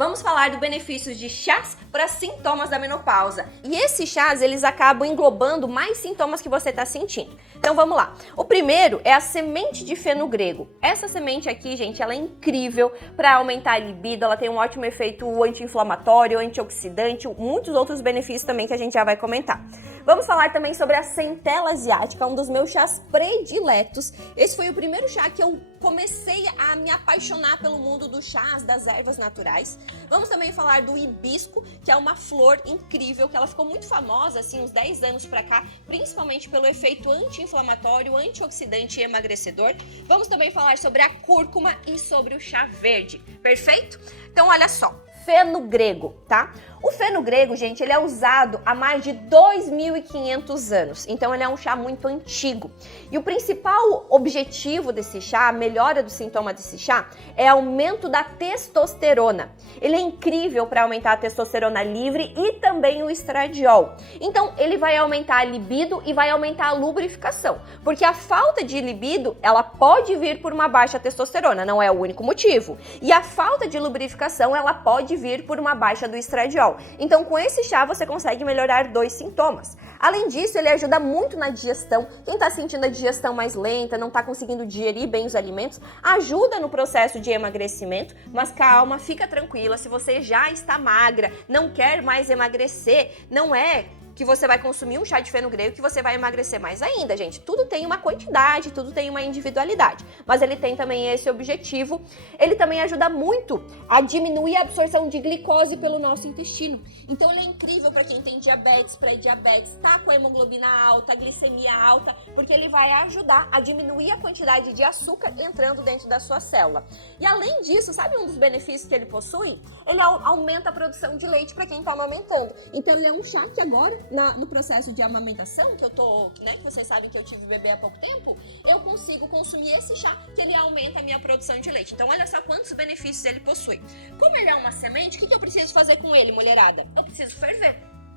vamos falar do benefícios de chás para sintomas da menopausa. E esses chás, eles acabam englobando mais sintomas que você está sentindo. Então vamos lá. O primeiro é a semente de fenogrego. Essa semente aqui, gente, ela é incrível para aumentar a libido, ela tem um ótimo efeito anti-inflamatório, antioxidante, muitos outros benefícios também que a gente já vai comentar. Vamos falar também sobre a centela asiática, um dos meus chás prediletos. Esse foi o primeiro chá que eu comecei a me apaixonar pelo mundo dos chás, das ervas naturais. Vamos também falar do hibisco, que é uma flor incrível, que ela ficou muito famosa, assim, uns 10 anos pra cá, principalmente pelo efeito anti-inflamatório, antioxidante e emagrecedor. Vamos também falar sobre a cúrcuma e sobre o chá verde, perfeito? Então, olha só, fenogrego, tá? O fenogrego, gente, ele é usado há mais de 2.500 anos, então ele é um chá muito antigo. E o principal objetivo desse chá, a melhora do sintoma desse chá, é aumento da testosterona. Ele é incrível para aumentar a testosterona livre e também o estradiol. Então, ele vai aumentar a libido e vai aumentar a lubrificação, porque a falta de libido, ela pode vir por uma baixa testosterona, não é o único motivo. E a falta de lubrificação, ela pode vir por uma baixa do estradiol. Então, com esse chá, você consegue melhorar 2 sintomas. Além disso, ele ajuda muito na digestão. Quem está sentindo a digestão mais lenta, não está conseguindo digerir bem os alimentos, ajuda no processo de emagrecimento. Mas calma, fica tranquila, se você já está magra, não quer mais emagrecer, não é que você vai consumir um chá de fenogrego que você vai emagrecer mais ainda, gente. Tudo tem uma quantidade, tudo tem uma individualidade, mas ele tem também esse objetivo. Ele também ajuda muito a diminuir a absorção de glicose pelo nosso intestino. Então ele é incrível para quem tem diabetes, pré-diabetes, tá com a hemoglobina alta, a glicemia alta, porque ele vai ajudar a diminuir a quantidade de açúcar entrando dentro da sua célula. E além disso, sabe um dos benefícios que ele possui? Ele aumenta a produção de leite para quem está amamentando. Então ele é um chá que agora, no processo de amamentação, que vocês sabem que eu tive bebê há pouco tempo, eu consigo consumir esse chá, que ele aumenta a minha produção de leite. Então olha só quantos benefícios ele possui. Como ele é uma semente, o que eu preciso fazer com ele, mulherada? Eu preciso ferver.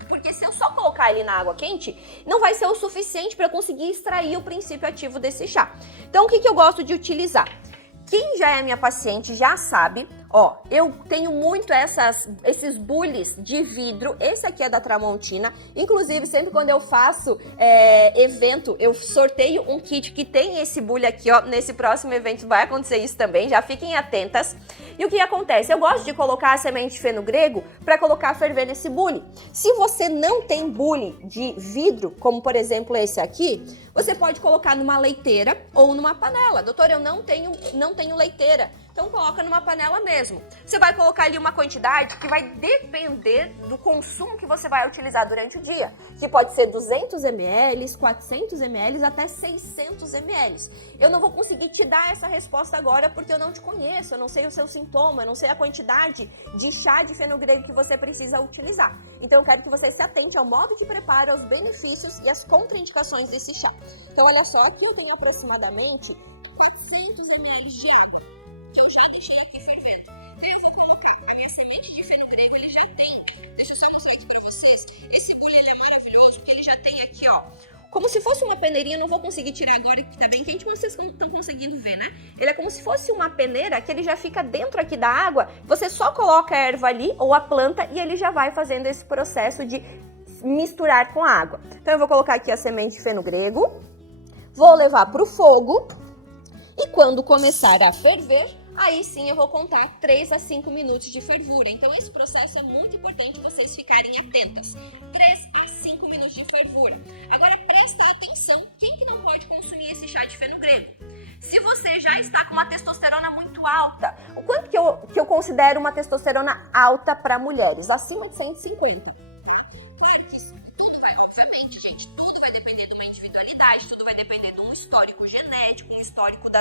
Porque se eu só colocar ele na água quente, não vai ser o suficiente para eu conseguir extrair o princípio ativo desse chá. Então o que eu gosto de utilizar? Quem já é minha paciente já sabe, ó, eu tenho muito esses bules de vidro. Esse aqui é da Tramontina. Inclusive, sempre quando eu faço evento, eu sorteio um kit que tem esse bule aqui, ó. Nesse próximo evento vai acontecer isso também, já fiquem atentas. E o que acontece? Eu gosto de colocar a semente de fenogrego para colocar a ferver nesse bule. Se você não tem bule de vidro, como por exemplo esse aqui, você pode colocar numa leiteira ou numa panela. Doutora, eu não tenho leiteira. Então coloca numa panela mesmo. Você vai colocar ali uma quantidade que vai depender do consumo que você vai utilizar durante o dia. Que pode ser 200 ml, 400 ml, até 600 ml. Eu não vou conseguir te dar essa resposta agora porque eu não te conheço, eu não sei o seu sintoma, eu não sei a quantidade de chá de fenogrego que você precisa utilizar. Então eu quero que você se atente ao modo de preparo, aos benefícios e às contraindicações desse chá. Então olha só, aqui eu tenho aproximadamente 400 ml de água, que eu já deixei aqui fervendo. Então eu vou colocar a minha semente de fenogrego, ele já tem, deixa eu só mostrar aqui pra vocês, esse bule ele é maravilhoso porque ele já tem aqui, ó, como se fosse uma peneirinha. Eu não vou conseguir tirar agora que tá bem quente, mas vocês estão conseguindo ver, né? Ele é como se fosse uma peneira que ele já fica dentro aqui da água, você só coloca a erva ali ou a planta e ele já vai fazendo esse processo de misturar com a água. Então eu vou colocar aqui a semente de fenogrego, vou levar pro fogo e quando começar a ferver, aí sim eu vou contar 3 a 5 minutos de fervura. Então esse processo é muito importante vocês ficarem atentas. 3 a 5 minutos de fervura. Agora presta atenção, quem que não pode consumir esse chá de fenogrego? Se você já está com uma testosterona muito alta, o quanto que eu considero uma testosterona alta para mulheres? Acima de 150. Claro que isso tudo vai, obviamente, gente, tudo vai depender de uma individualidade, tudo vai depender de um histórico genético, um histórico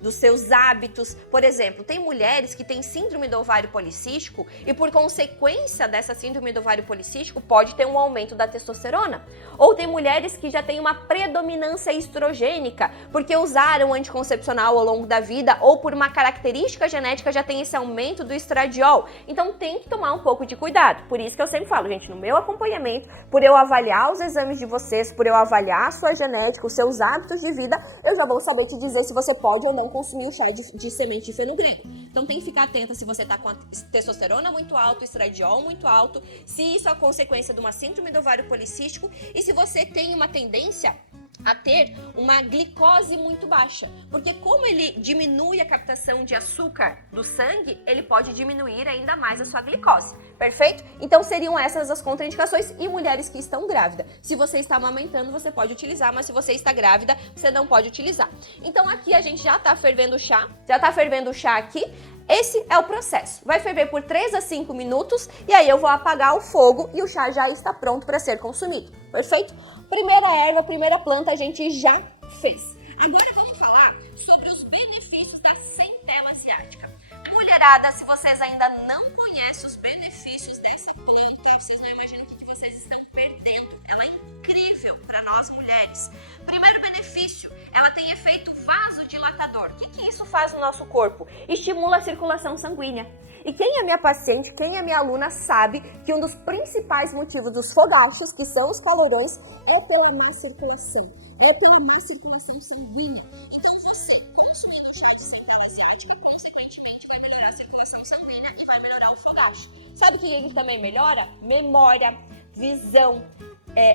dos seus hábitos. Por exemplo, tem mulheres que têm síndrome do ovário policístico e por consequência dessa síndrome do ovário policístico pode ter um aumento da testosterona. Ou tem mulheres que já têm uma predominância estrogênica porque usaram anticoncepcional ao longo da vida ou por uma característica genética já tem esse aumento do estradiol. Então tem que tomar um pouco de cuidado. Por isso que eu sempre falo, gente, no meu acompanhamento, por eu avaliar avaliar os exames de vocês, por eu avaliar a sua genética, os seus hábitos de vida, eu já vou saber te dizer se você pode ou não consumir o chá de semente de fenugreco. Então tem que ficar atenta se você tá com a testosterona muito alta, o estradiol muito alto, se isso é a consequência de uma síndrome do ovário policístico e se você tem uma tendência a ter uma glicose muito baixa, porque como ele diminui a captação de açúcar do sangue, ele pode diminuir ainda mais a sua glicose, perfeito? Então seriam essas as contraindicações e mulheres que estão grávidas. Se você está amamentando, você pode utilizar, mas se você está grávida, você não pode utilizar. Então aqui a gente já está fervendo o chá, aqui. Esse é o processo. Vai ferver por 3 a 5 minutos e aí eu vou apagar o fogo e o chá já está pronto para ser consumido, perfeito? Primeira erva, primeira planta a gente já fez. Agora vamos falar sobre os benefícios da centela asiática. Mulherada, se vocês ainda não conhecem os benefícios dessa planta, vocês não imaginam o que vocês estão perdendo. Ela é incrível para nós mulheres. Primeiro benefício, ela tem efeito vasodilatador. O que isso faz no nosso corpo? Estimula a circulação sanguínea. E quem é minha paciente, quem é minha aluna sabe que um dos principais motivos dos fogachos, que são os calorões, é pela má circulação. É pela má circulação sanguínea. Então você, consumindo chá de centela asiática, consequentemente vai melhorar a circulação sanguínea e vai melhorar o fogacho. Sabe o que ele também melhora? Memória, visão,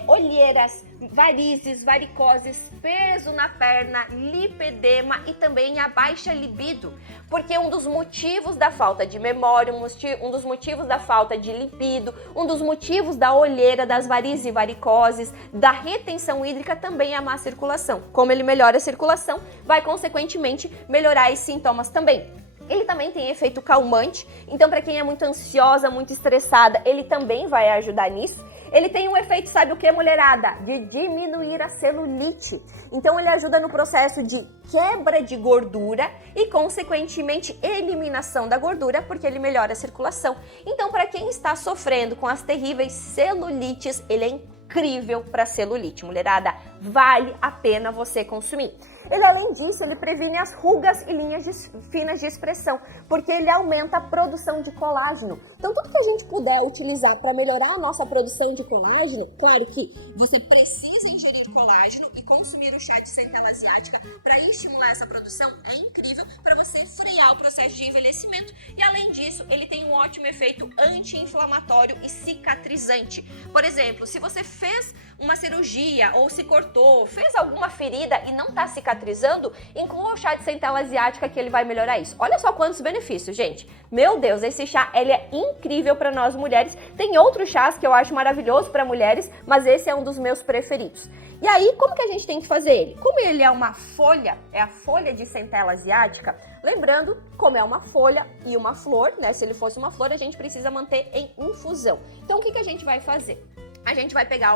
olheiras, varizes, varicoses, peso na perna, lipedema e também a baixa libido. Porque um dos motivos da falta de memória, um dos motivos da falta de libido, um dos motivos da olheira, das varizes e varicoses, da retenção hídrica também é a má circulação. Como ele melhora a circulação, vai consequentemente melhorar esses sintomas também. Ele também tem efeito calmante, então para quem é muito ansiosa, muito estressada, ele também vai ajudar nisso. Ele tem um efeito, sabe o que, mulherada? De diminuir a celulite. Então ele ajuda no processo de quebra de gordura e, consequentemente, eliminação da gordura, porque ele melhora a circulação. Então, para quem está sofrendo com as terríveis celulites, ele é incrível para celulite, mulherada. Vale a pena você consumir. Ele, além disso, ele previne as rugas e linhas finas de expressão, porque ele aumenta a produção de colágeno. Então, tudo que a gente puder utilizar para melhorar a nossa produção de colágeno, claro que você precisa ingerir colágeno e consumir o chá de centela asiática para estimular essa produção, é incrível para você frear o processo de envelhecimento. E, além disso, ele tem um ótimo efeito anti-inflamatório e cicatrizante. Por exemplo, se você fez uma cirurgia ou se cortou, fez alguma ferida e não está cicatrizando, inclua o chá de centela asiática que ele vai melhorar isso. Olha só quantos benefícios, gente. Meu Deus, esse chá ele é incrível para nós mulheres. Tem outros chás que eu acho maravilhoso para mulheres, mas esse é um dos meus preferidos. E aí, como que a gente tem que fazer ele? Como ele é uma folha, é a folha de centela asiática, lembrando, como é uma folha e uma flor, né? Se ele fosse uma flor, a gente precisa manter em infusão. Então, o que a gente vai fazer? A gente vai pegar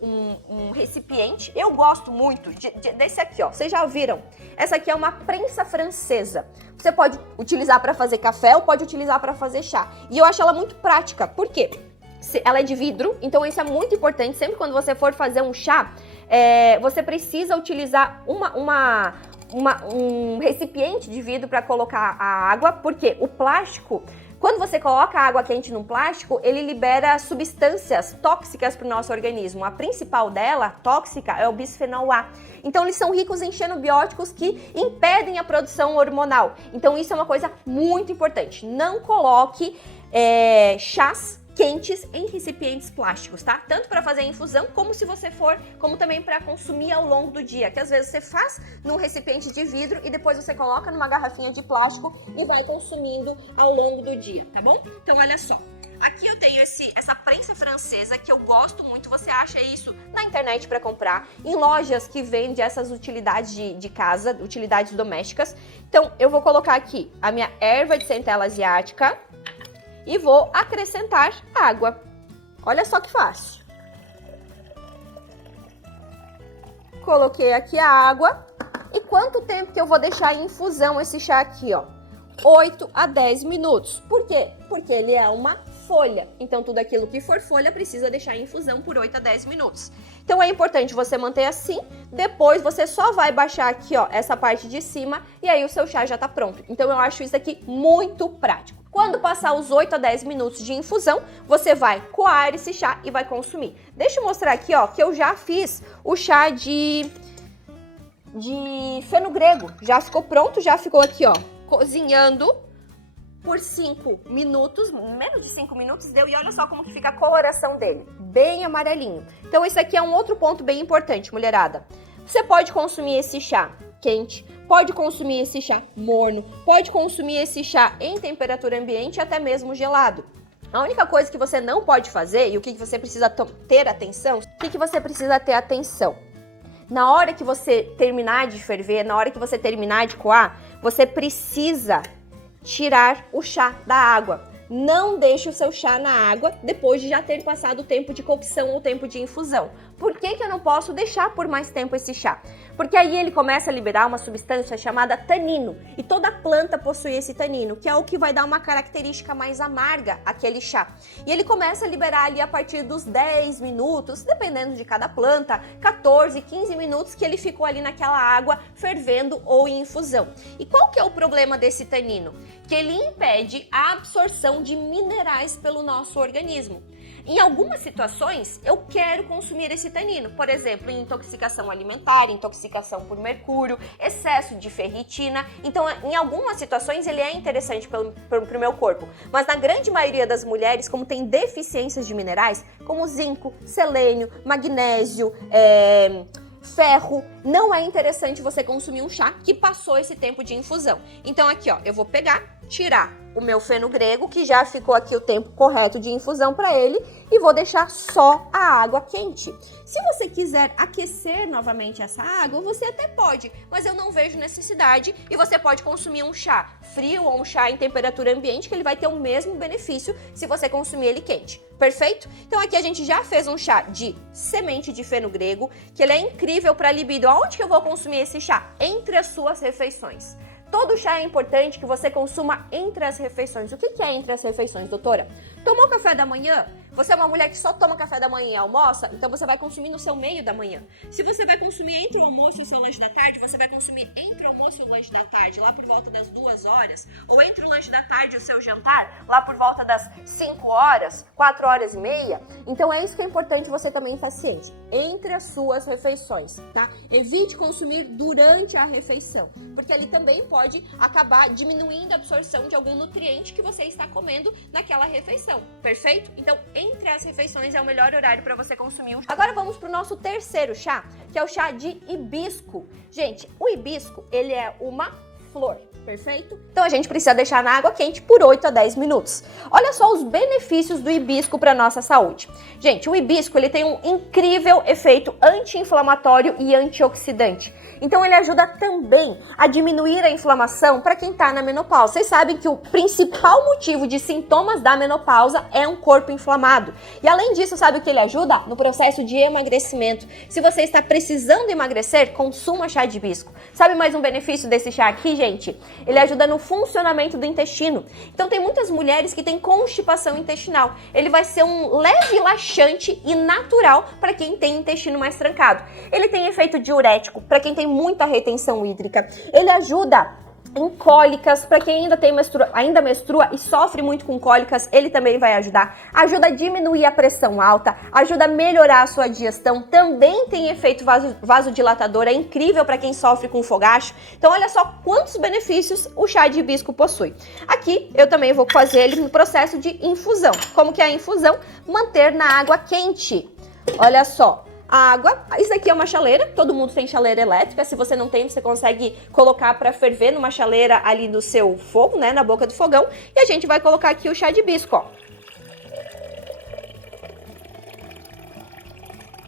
um recipiente. Eu gosto muito desse aqui, ó. Vocês já viram? Essa aqui é uma prensa francesa. Você pode utilizar para fazer café ou pode utilizar para fazer chá. E eu acho ela muito prática. Por quê? Ela é de vidro, então isso é muito importante. Sempre quando você for fazer um chá, você precisa utilizar um recipiente de vidro para colocar a água, porque o plástico, quando você coloca água quente no plástico, ele libera substâncias tóxicas para o nosso organismo. A principal dela, tóxica, é o bisfenol A. Então, eles são ricos em xenobióticos que impedem a produção hormonal. Então, isso é uma coisa muito importante. Não coloque chás quentes em recipientes plásticos, tá? Tanto para fazer a infusão, como também para consumir ao longo do dia, que às vezes você faz num recipiente de vidro e depois você coloca numa garrafinha de plástico e vai consumindo ao longo do dia, tá bom? Então olha só, aqui eu tenho essa prensa francesa que eu gosto muito, você acha isso na internet para comprar, em lojas que vendem essas utilidades de casa, utilidades domésticas. Então eu vou colocar aqui a minha erva de centela asiática, e vou acrescentar água. Olha só que fácil. Coloquei aqui a água. E quanto tempo que eu vou deixar em infusão esse chá aqui, ó? 8 a 10 minutos. Por quê? Porque ele é uma folha. Então, tudo aquilo que for folha precisa deixar em infusão por 8 a 10 minutos. Então, é importante você manter assim. Depois, você só vai baixar aqui, ó, essa parte de cima e aí o seu chá já tá pronto. Então, eu acho isso aqui muito prático. Quando passar os 8 a 10 minutos de infusão, você vai coar esse chá e vai consumir. Deixa eu mostrar aqui, ó, que eu já fiz o chá de feno-grego. Já ficou pronto, já ficou aqui, ó, cozinhando por 5 minutos, menos de 5 minutos deu, e olha só como que fica a coloração dele, bem amarelinho. Então esse aqui é um outro ponto bem importante, mulherada. Você pode consumir esse chá quente, pode consumir esse chá morno, pode consumir esse chá em temperatura ambiente, até mesmo gelado. A única coisa que você não pode fazer, e o que você precisa ter atenção, na hora que você terminar de ferver, na hora que você terminar de coar, você precisa tirar o chá da água. Não deixe o seu chá na água depois de já ter passado o tempo de cocção ou o tempo de infusão. Por que eu não posso deixar por mais tempo esse chá? Porque aí ele começa a liberar uma substância chamada tanino. E toda planta possui esse tanino, que é o que vai dar uma característica mais amarga àquele chá. E ele começa a liberar ali a partir dos 10 minutos, dependendo de cada planta, 14, 15 minutos que ele ficou ali naquela água fervendo ou em infusão. E qual que é o problema desse tanino? Que ele impede a absorção de minerais pelo nosso organismo. Em algumas situações, eu quero consumir esse tanino, por exemplo, em intoxicação alimentar, intoxicação por mercúrio, excesso de ferritina. Então, em algumas situações, ele é interessante para o meu corpo. Mas na grande maioria das mulheres, como tem deficiências de minerais, como zinco, selênio, magnésio, ferro, não é interessante você consumir um chá que passou esse tempo de infusão. Então aqui, ó, eu vou tirar o meu feno-grego, que já ficou aqui o tempo correto de infusão para ele, e vou deixar só a água quente. Se você quiser aquecer novamente essa água, você até pode, mas eu não vejo necessidade, e você pode consumir um chá frio ou um chá em temperatura ambiente, que ele vai ter o mesmo benefício se você consumir ele quente. Perfeito? Então aqui a gente já fez um chá de semente de feno-grego, que ele é incrível para libido. Aonde que eu vou consumir esse chá? Entre as suas refeições. Todo chá é importante que você consuma entre as refeições. O que é entre as refeições, doutora? Tomou café da manhã? Você é uma mulher que só toma café da manhã e almoça? Então você vai consumir no seu meio da manhã. Se você vai consumir entre o almoço e o seu lanche da tarde, você vai consumir entre o almoço e o lanche da tarde, lá por volta das 2 horas, ou entre o lanche da tarde e o seu jantar, lá por volta das 5 horas, 4 horas e meia. Então é isso que é importante você também estar ciente, entre as suas refeições, tá? Evite consumir durante a refeição, porque ele também pode acabar diminuindo a absorção de algum nutriente que você está comendo naquela refeição, perfeito? Então, entre as refeições é o melhor horário para você consumir o chá. Agora vamos para o nosso terceiro chá, que é o chá de hibisco. Gente, o hibisco, ele é uma flor, perfeito? Então a gente precisa deixar na água quente por 8 a 10 minutos. Olha só os benefícios do hibisco para nossa saúde. Gente, o hibisco, ele tem um incrível efeito anti-inflamatório e antioxidante. Então ele ajuda também a diminuir a inflamação para quem está na menopausa. Vocês sabem que o principal motivo de sintomas da menopausa é um corpo inflamado. E além disso, sabe o que ele ajuda? No processo de emagrecimento. Se você está precisando emagrecer, consuma chá de hibisco. Sabe mais um benefício desse chá aqui, gente? Ele ajuda no funcionamento do intestino. Então tem muitas mulheres que têm constipação intestinal. Ele vai ser um leve laxante e natural para quem tem intestino mais trancado. Ele tem efeito diurético para quem tem muita retenção hídrica. Ele ajuda em cólicas, para quem ainda menstrua e sofre muito com cólicas, ele também vai ajudar. Ajuda a diminuir a pressão alta, ajuda a melhorar a sua digestão, também tem efeito vasodilatador, é incrível para quem sofre com fogacho. Então olha só quantos benefícios o chá de hibisco possui. Aqui eu também vou fazer ele no processo de infusão. Como que é a infusão? Manter na água quente. Olha só. A água, isso aqui é uma chaleira, todo mundo tem chaleira elétrica, se você não tem, você consegue colocar para ferver numa chaleira ali no seu fogo, né, na boca do fogão, e a gente vai colocar aqui o chá de hibisco, ó.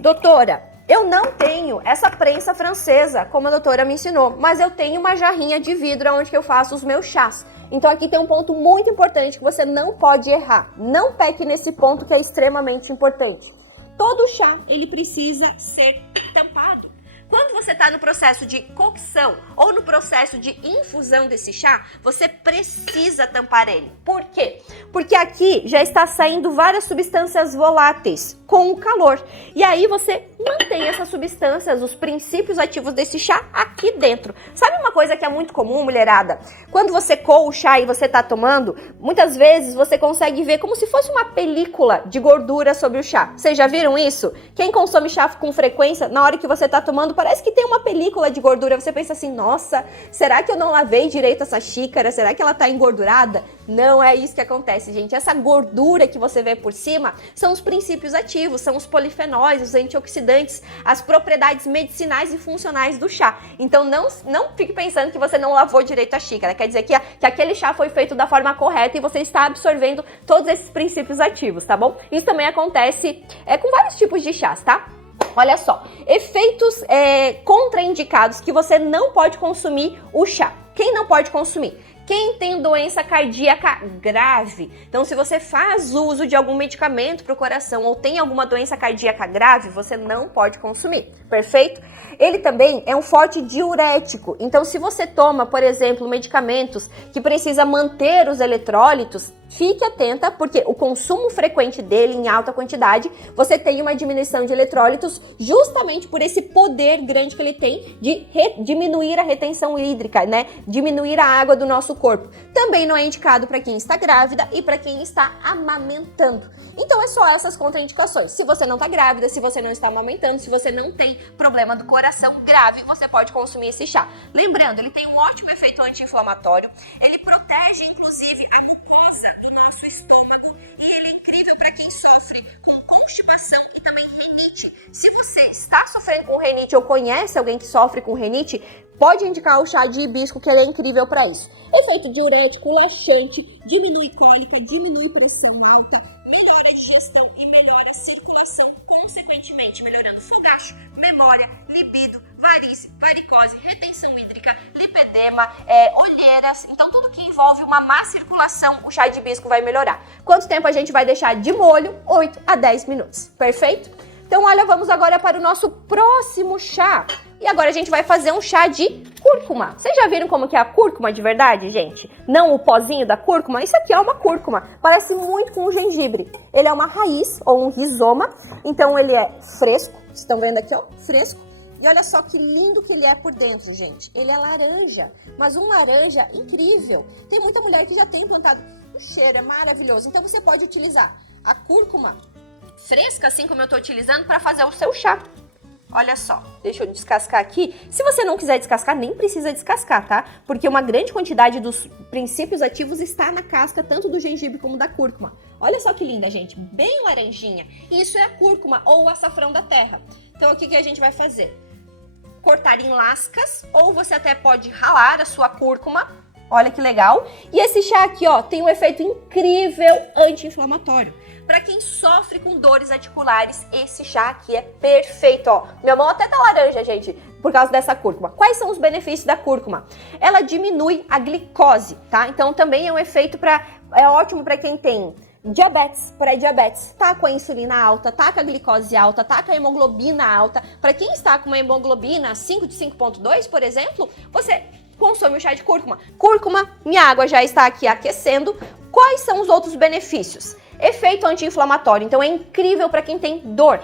Doutora, eu não tenho essa prensa francesa, como a doutora me ensinou, mas eu tenho uma jarrinha de vidro onde eu faço os meus chás. Então aqui tem um ponto muito importante que você não pode errar, não peque nesse ponto que é extremamente importante. Todo chá, ele precisa ser tampado. quando você está no processo de cocção ou no processo de infusão desse chá, você precisa tampar ele. Por quê? Porque aqui já está saindo várias substâncias voláteis com o calor. E aí você mantém essas substâncias, os princípios ativos desse chá aqui dentro. Sabe uma coisa que é muito comum, mulherada? Quando você coa o chá e você está tomando, muitas vezes você consegue ver como se fosse uma película de gordura sobre o chá. Vocês já viram isso? Quem consome chá com frequência, na hora que você está tomando, parece que tem uma película de gordura. Você pensa assim, nossa, será que eu não lavei direito essa xícara? Será que ela está engordurada? Não é isso que acontece, gente. Essa gordura que você vê por cima são os princípios ativos, são os polifenóis, os antioxidantes, as propriedades medicinais e funcionais do chá. Então não fique pensando que você não lavou direito a xícara. Quer dizer que aquele chá foi feito da forma correta e você está absorvendo todos esses princípios ativos, tá bom? Isso também acontece com vários tipos de chás, tá? Olha só, efeitos contraindicados que você não pode consumir o chá. Quem não pode consumir? Quem tem doença cardíaca grave. Então, se você faz uso de algum medicamento para o coração ou tem alguma doença cardíaca grave, você não pode consumir, perfeito? Ele também é um forte diurético. Então, se você toma, por exemplo, medicamentos que precisa manter os eletrólitos, fique atenta, porque o consumo frequente dele em alta quantidade, você tem uma diminuição de eletrólitos justamente por esse poder grande que ele tem de diminuir a retenção hídrica, né? Diminuir a água do nosso corpo. Também não é indicado para quem está grávida e para quem está amamentando. Então é só essas contraindicações. Se você não está grávida, se você não está amamentando, se você não tem problema do coração grave, você pode consumir esse chá. Lembrando, ele tem um ótimo efeito anti-inflamatório, ele protege inclusive a mucosa do nosso estômago e ele é incrível para quem sofre com constipação e também rinite. Se você está sofrendo com rinite ou conhece alguém que sofre com rinite, pode indicar o chá de hibisco, que ele é incrível para isso. Efeito diurético, laxante, diminui cólica, diminui pressão alta, melhora a digestão e melhora a circulação, consequentemente melhorando fogacho, memória, libido, varize, varicose, retenção hídrica, lipedema, olheiras. Então tudo que envolve uma má circulação, o chá de hibisco vai melhorar. Quanto tempo a gente vai deixar de molho? 8 a 10 minutos, perfeito? Então olha, vamos agora para o nosso próximo chá. E agora a gente vai fazer um chá de cúrcuma. Vocês já viram como que é a cúrcuma de verdade, gente? Não o pozinho da cúrcuma? Isso aqui é uma cúrcuma. Parece muito com o gengibre. Ele é uma raiz ou um rizoma. Então ele é fresco. Vocês estão vendo aqui, ó? Fresco. E olha só que lindo que ele é por dentro, gente. Ele é laranja, mas um laranja incrível. Tem muita mulher que já tem plantado. O cheiro é maravilhoso. Então você pode utilizar a cúrcuma fresca, assim como eu estou utilizando, para fazer o seu chá. Olha só, deixa eu descascar aqui. Se você não quiser descascar, nem precisa descascar, tá? Porque uma grande quantidade dos princípios ativos está na casca, tanto do gengibre como da cúrcuma. Olha só que linda, gente, bem laranjinha. Isso é a cúrcuma ou o açafrão da terra. Então, o que a gente vai fazer? Cortar em lascas, ou você até pode ralar a sua cúrcuma. Olha que legal. E esse chá aqui, ó, tem um efeito incrível anti-inflamatório. Para quem sofre com dores articulares, esse chá aqui é perfeito, ó. Minha mão até tá laranja, gente, por causa dessa cúrcuma. Quais são os benefícios da cúrcuma? Ela diminui a glicose, tá? Então também é um efeito é ótimo para quem tem diabetes, pré-diabetes, tá com a insulina alta, tá com a glicose alta, tá com a hemoglobina alta. Para quem está com uma hemoglobina 5 de 5,2, por exemplo, você consome o chá de cúrcuma. Cúrcuma, minha água já está aqui aquecendo. Quais são os outros benefícios? Efeito anti-inflamatório, então é incrível para quem tem dor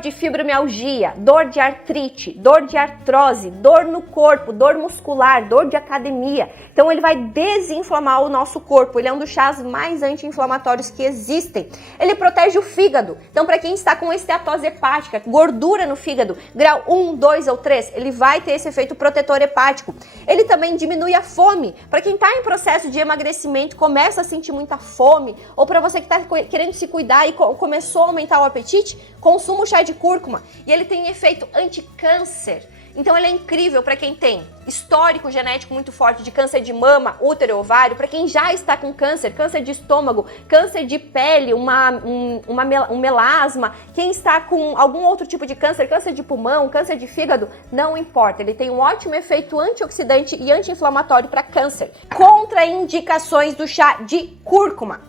de fibromialgia, dor de artrite, dor de artrose, dor no corpo, dor muscular, dor de academia. Então ele vai desinflamar o nosso corpo, ele é um dos chás mais anti-inflamatórios que existem. Ele protege o fígado, então para quem está com esteatose hepática, gordura no fígado, grau 1, 2 ou 3, ele vai ter esse efeito protetor hepático. Ele também diminui a fome, para quem está em processo de emagrecimento, começa a sentir muita fome, ou para você que está querendo se cuidar e começou a aumentar o apetite, consuma o chá de cúrcuma e ele tem efeito anti-câncer. Então ele é incrível para quem tem histórico genético muito forte de câncer de mama, útero e ovário, para quem já está com câncer, câncer de estômago, câncer de pele, um melasma, quem está com algum outro tipo de câncer, câncer de pulmão, câncer de fígado, não importa. Ele tem um ótimo efeito antioxidante e anti-inflamatório para câncer. Contraindicações do chá de cúrcuma: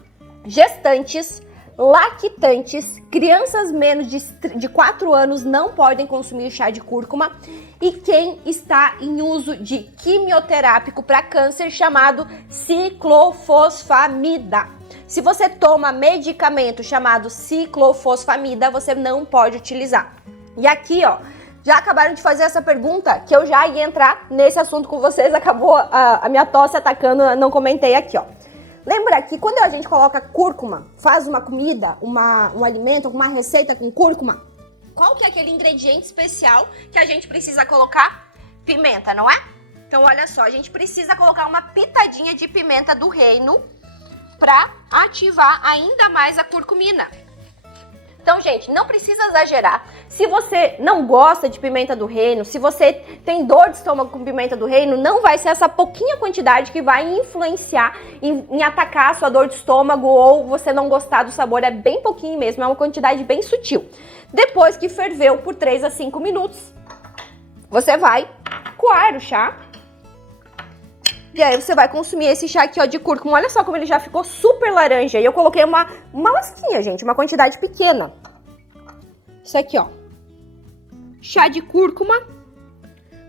gestantes, lactantes, crianças menos de 4 anos não podem consumir chá de cúrcuma e quem está em uso de quimioterápico para câncer chamado ciclofosfamida. Se você toma medicamento chamado ciclofosfamida, você não pode utilizar. E aqui, ó, já acabaram de fazer essa pergunta que eu já ia entrar nesse assunto com vocês, acabou a minha tosse atacando, não comentei aqui, ó. Lembra que quando a gente coloca cúrcuma, faz uma comida, um alimento, uma receita com cúrcuma, qual que é aquele ingrediente especial que a gente precisa colocar? Pimenta, não é? Então, olha só, a gente precisa colocar uma pitadinha de pimenta do reino para ativar ainda mais a curcumina. Então, gente, não precisa exagerar. Se você não gosta de pimenta do reino, se você tem dor de estômago com pimenta do reino, não vai ser essa pouquinha quantidade que vai influenciar em atacar a sua dor de estômago ou você não gostar do sabor. É bem pouquinho mesmo, é uma quantidade bem sutil. Depois que ferveu por 3 a 5 minutos, você vai coar o chá. E aí você vai consumir esse chá aqui, ó, de cúrcuma. Olha só como ele já ficou super laranja. E eu coloquei uma lasquinha, gente, uma quantidade pequena. Isso aqui, ó. Chá de cúrcuma.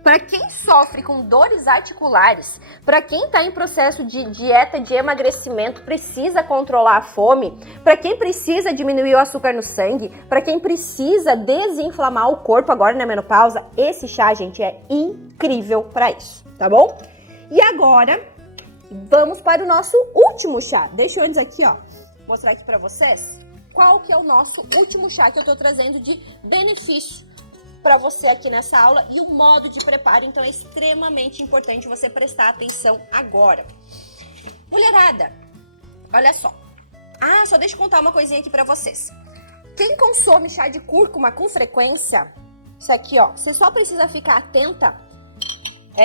Para quem sofre com dores articulares, para quem está em processo de dieta de emagrecimento, precisa controlar a fome, para quem precisa diminuir o açúcar no sangue, para quem precisa desinflamar o corpo agora na menopausa, esse chá, gente, é incrível para isso, tá bom? E agora, vamos para o nosso último chá. Deixa eu antes aqui, ó, mostrar aqui para vocês qual que é o nosso último chá que eu tô trazendo de benefício para você aqui nessa aula e o modo de preparo. Então, é extremamente importante você prestar atenção agora. Mulherada, olha só. Só deixa eu contar uma coisinha aqui para vocês. Quem consome chá de cúrcuma com frequência, isso aqui, ó, você só precisa ficar atenta.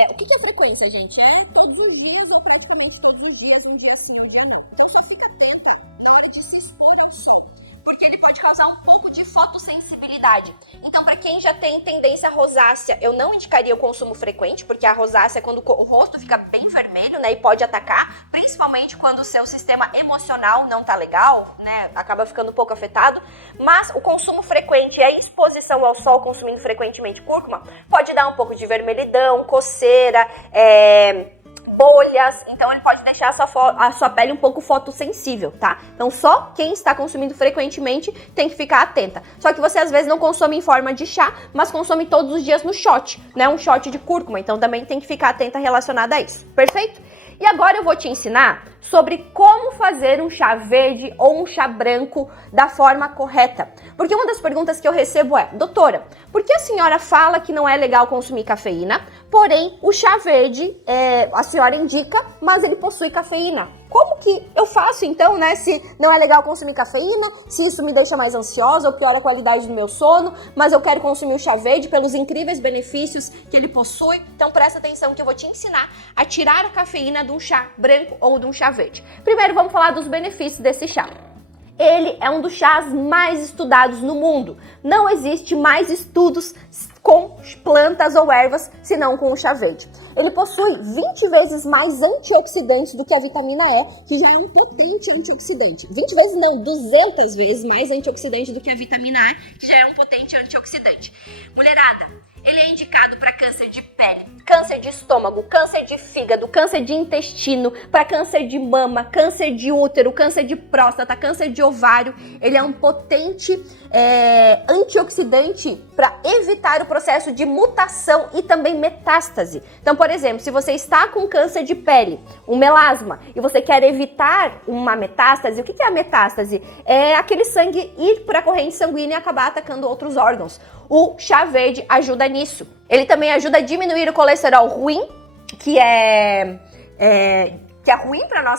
O que é frequência, gente? É todos os dias ou praticamente todos os dias, um dia sim, um dia não. Então só fica atento na hora de se expor ao sol, porque ele pode causar um pouco de fotossensibilidade. Então, para quem já tem tendência rosácea, eu não indicaria o consumo frequente, porque a rosácea é quando o rosto fica bem vermelho, né, e pode atacar, principalmente quando o seu sistema emocional não tá legal, né, acaba ficando um pouco afetado. Mas o consumo frequente e a exposição ao sol consumindo frequentemente cúrcuma pode dar um pouco de vermelhidão, coceira, bolhas, então ele pode deixar a sua pele um pouco fotossensível, tá? Então só quem está consumindo frequentemente tem que ficar atenta. Só que você às vezes não consome em forma de chá, mas consome todos os dias no shot, né? Um shot de cúrcuma, então também tem que ficar atenta relacionada a isso, perfeito? E agora eu vou te ensinar sobre como fazer um chá verde ou um chá branco da forma correta. Porque uma das perguntas que eu recebo é: doutora, por que a senhora fala que não é legal consumir cafeína, porém o chá verde a senhora indica, mas ele possui cafeína? Como que eu faço então, né, se não é legal consumir cafeína, se isso me deixa mais ansiosa ou piora a qualidade do meu sono, mas eu quero consumir o chá verde pelos incríveis benefícios que ele possui? Então presta atenção que eu vou te ensinar a tirar a cafeína de um chá branco ou de um chá verde. Primeiro vamos falar dos benefícios desse chá. Ele é um dos chás mais estudados no mundo. Não existe mais estudos com plantas ou ervas, senão com o chá verde. Ele possui 20 vezes mais antioxidantes do que a vitamina E, que já é um potente antioxidante. 20 vezes não, 200 vezes mais antioxidante do que a vitamina A, que já é um potente antioxidante. Mulherada, ele é indicado para câncer de pele, câncer de estômago, câncer de fígado, câncer de intestino, para câncer de mama, câncer de útero, câncer de próstata, câncer de ovário. Ele é um potente antioxidante para evitar o processo de mutação e também metástase. Então, por exemplo, se você está com câncer de pele, um melasma, e você quer evitar uma metástase, o que é a metástase? É aquele sangue ir para a corrente sanguínea e acabar atacando outros órgãos. O chá verde ajuda nisso. Ele também ajuda a diminuir o colesterol ruim, que é ruim para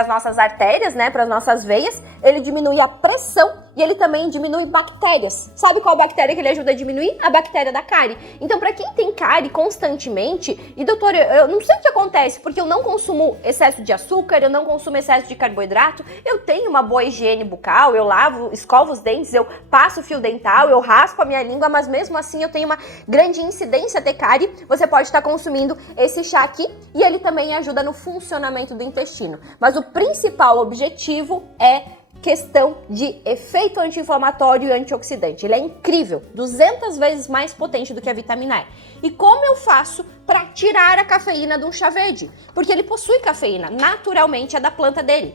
as nossas artérias, né, para as nossas veias. Ele diminui a pressão e ele também diminui bactérias. Sabe qual bactéria que ele ajuda a diminuir? A bactéria da cárie. Então, para quem tem cárie constantemente, e doutor, eu não sei o que acontece, porque eu não consumo excesso de açúcar, eu não consumo excesso de carboidrato, eu tenho uma boa higiene bucal, eu lavo, escovo os dentes, eu passo fio dental, eu raspo a minha língua, mas mesmo assim eu tenho uma grande incidência de cárie. Você pode estar consumindo esse chá aqui e ele também ajuda no funcionamento do intestino. Mas o principal objetivo é questão de efeito anti-inflamatório e antioxidante. Ele é incrível, 200 vezes mais potente do que a vitamina E. E como eu faço para tirar a cafeína de um chá verde? Porque ele possui cafeína, naturalmente é da planta dele.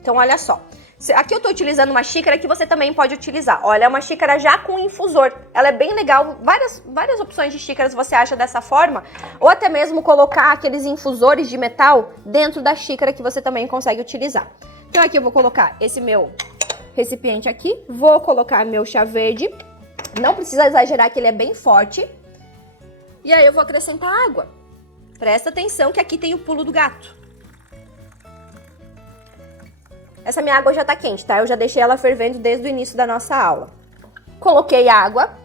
Então olha só, aqui eu estou utilizando uma xícara que você também pode utilizar. Olha, é uma xícara já com infusor. Ela é bem legal, várias opções de xícaras você acha dessa forma. Ou até mesmo colocar aqueles infusores de metal dentro da xícara que você também consegue utilizar. Então aqui eu vou colocar esse meu recipiente aqui. Vou colocar meu chá verde. Não precisa exagerar que ele é bem forte. E aí eu vou acrescentar água. Presta atenção que aqui tem o pulo do gato. Essa minha água já tá quente, tá? Eu já deixei ela fervendo desde o início da nossa aula. Coloquei água.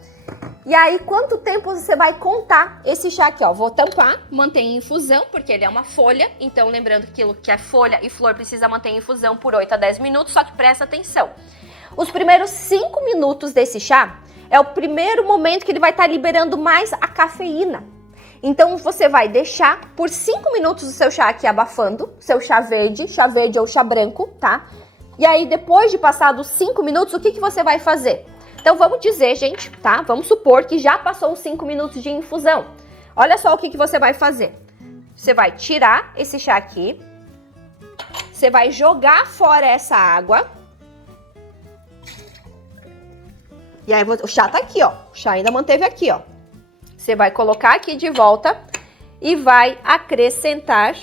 E aí, quanto tempo você vai contar esse chá aqui, ó? Vou tampar, manter em infusão, porque ele é uma folha. Então, lembrando que aquilo que é folha e flor precisa manter em infusão por 8 a 10 minutos, só que presta atenção. Os primeiros 5 minutos desse chá é o primeiro momento que ele vai estar liberando mais a cafeína. Então, você vai deixar por 5 minutos o seu chá aqui abafando, seu chá verde ou chá branco, tá? E aí, depois de passar dos 5 minutos, o que você vai fazer? Então, vamos dizer, gente, tá? Vamos supor que já passou os 5 minutos de infusão. Olha só o que você vai fazer. Você vai tirar esse chá aqui, você vai jogar fora essa água. E aí, o chá tá aqui, ó. O chá ainda manteve aqui, ó. Você vai colocar aqui de volta e vai acrescentar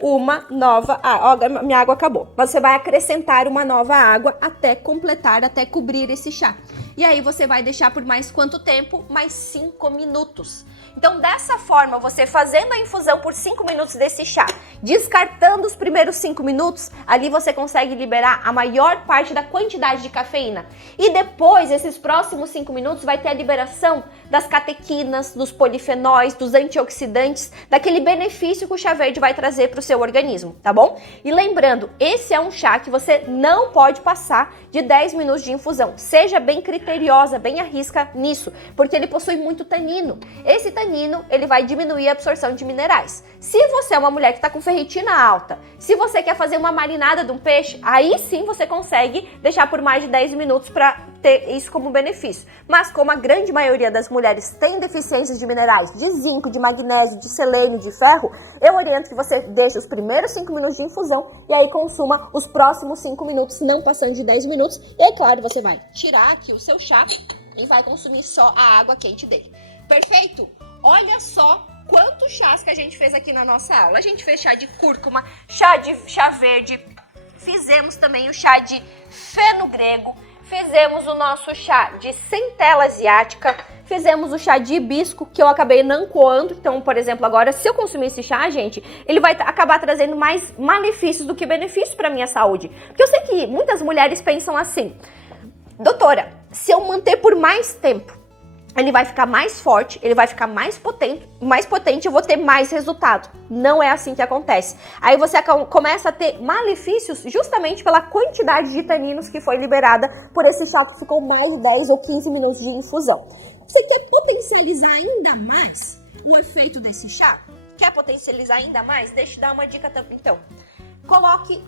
uma nova água. Ó, minha água acabou. Você vai acrescentar uma nova água até completar, até cobrir esse chá. E aí você vai deixar por mais quanto tempo? Mais 5 minutos. Então, dessa forma, você fazendo a infusão por 5 minutos desse chá, descartando os primeiros 5 minutos, ali você consegue liberar a maior parte da quantidade de cafeína. E depois, esses próximos 5 minutos, vai ter a liberação das catequinas, dos polifenóis, dos antioxidantes, daquele benefício que o chá verde vai trazer para o seu organismo, tá bom? E lembrando, esse é um chá que você não pode passar de 10 minutos de infusão. Seja bem criteriosa, bem arrisca nisso, porque ele possui muito tanino. Esse tanino, ele vai diminuir a absorção de minerais. Se você é uma mulher que está com ferritina alta, se você quer fazer uma marinada de um peixe, aí sim você consegue deixar por mais de 10 minutos para ter isso como benefício. Mas como a grande maioria das mulheres tem deficiências de minerais, de zinco, de magnésio, de selênio, de ferro, eu oriento que você deixe os primeiros 5 minutos de infusão e aí consuma os próximos 5 minutos, não passando de 10 minutos. E é claro, você vai tirar aqui o seu chá e vai consumir só a água quente dele. Perfeito? Olha só quantos chás que a gente fez aqui na nossa aula. A gente fez chá de cúrcuma, chá verde, fizemos também o chá de fenogrego, fizemos o nosso chá de centela asiática, fizemos o chá de hibisco, que eu acabei não coando. Então, por exemplo, agora, se eu consumir esse chá, gente, ele vai acabar trazendo mais malefícios do que benefícios para minha saúde. Porque eu sei que muitas mulheres pensam assim: doutora, se eu manter por mais tempo, ele vai ficar mais forte, ele vai ficar mais potente, eu vou ter mais resultado. Não é assim que acontece. Aí você começa a ter malefícios justamente pela quantidade de taninos que foi liberada por esse chá que ficou mais de 10 ou 15 minutos de infusão. Você quer potencializar ainda mais o efeito desse chá? Quer potencializar ainda mais? Deixa eu dar uma dica também, então. Coloque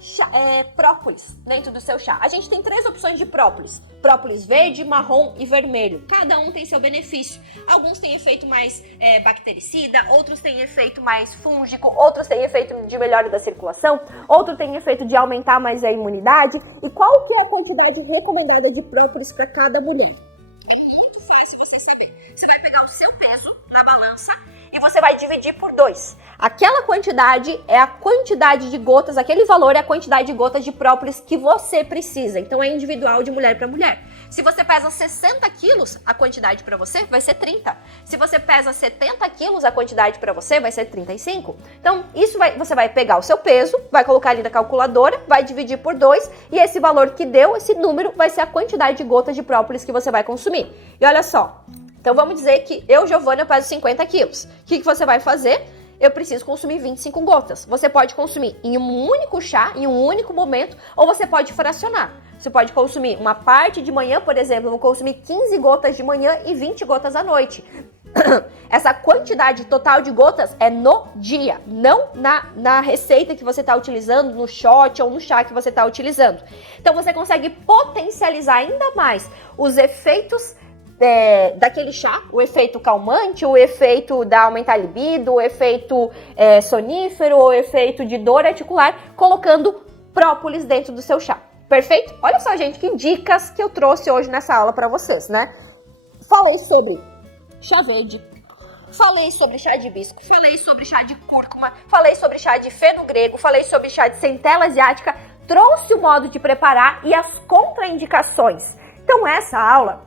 própolis dentro do seu chá. A gente tem 3 opções de própolis. Própolis verde, marrom e vermelho. Cada um tem seu benefício. Alguns têm efeito mais bactericida, outros têm efeito mais fúngico, outros têm efeito de melhora da circulação, outros têm efeito de aumentar mais a imunidade. E qual que é a quantidade recomendada de própolis para cada mulher? É muito fácil você saber. Você vai pegar o seu peso na balança e você vai dividir por 2. Aquela quantidade é a quantidade de gotas, aquele valor é a quantidade de gotas de própolis que você precisa. Então é individual de mulher para mulher. Se você pesa 60 quilos, a quantidade para você vai ser 30. Se você pesa 70 quilos, a quantidade para você vai ser 35. Então você vai pegar o seu peso, vai colocar ali na calculadora, vai dividir por 2 e esse valor que deu, esse número, vai ser a quantidade de gotas de própolis que você vai consumir. E olha só, então vamos dizer que eu, Giovana, peso 50 quilos. O que você vai fazer? Eu preciso consumir 25 gotas. Você pode consumir em um único chá, em um único momento, ou você pode fracionar. Você pode consumir uma parte de manhã, por exemplo, eu vou consumir 15 gotas de manhã e 20 gotas à noite. Essa quantidade total de gotas é no dia, não na receita que você está utilizando, no shot ou no chá que você está utilizando. Então você consegue potencializar ainda mais os efeitos daquele chá, o efeito calmante, o efeito da aumentar a libido, o efeito sonífero, o efeito de dor articular, colocando própolis dentro do seu chá. Perfeito? Olha só, gente, que dicas que eu trouxe hoje nessa aula para vocês, né? Falei sobre chá verde, falei sobre chá de hibisco, falei sobre chá de cúrcuma, falei sobre chá de fenogrego, falei sobre chá de centela asiática, trouxe o modo de preparar e as contraindicações. Então essa aula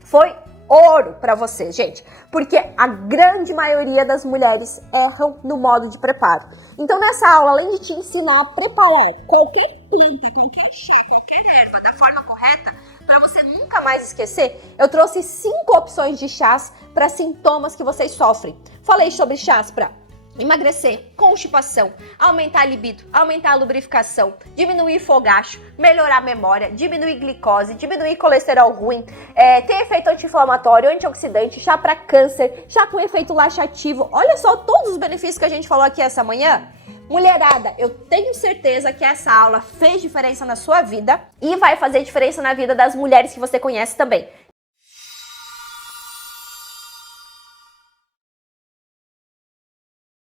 foi ouro para você, gente, porque a grande maioria das mulheres erram no modo de preparo. Então nessa aula, além de te ensinar a preparar qualquer planta, qualquer chá, qualquer erva da forma correta, para você nunca mais esquecer, eu trouxe 5 opções de chás para sintomas que vocês sofrem. Falei sobre chás para emagrecer, constipação, aumentar a libido, aumentar a lubrificação, diminuir fogacho, melhorar a memória, diminuir glicose, diminuir colesterol ruim, ter efeito anti-inflamatório, antioxidante, chá para câncer, chá com efeito laxativo. Olha só todos os benefícios que a gente falou aqui essa manhã. Mulherada, eu tenho certeza que essa aula fez diferença na sua vida e vai fazer diferença na vida das mulheres que você conhece também.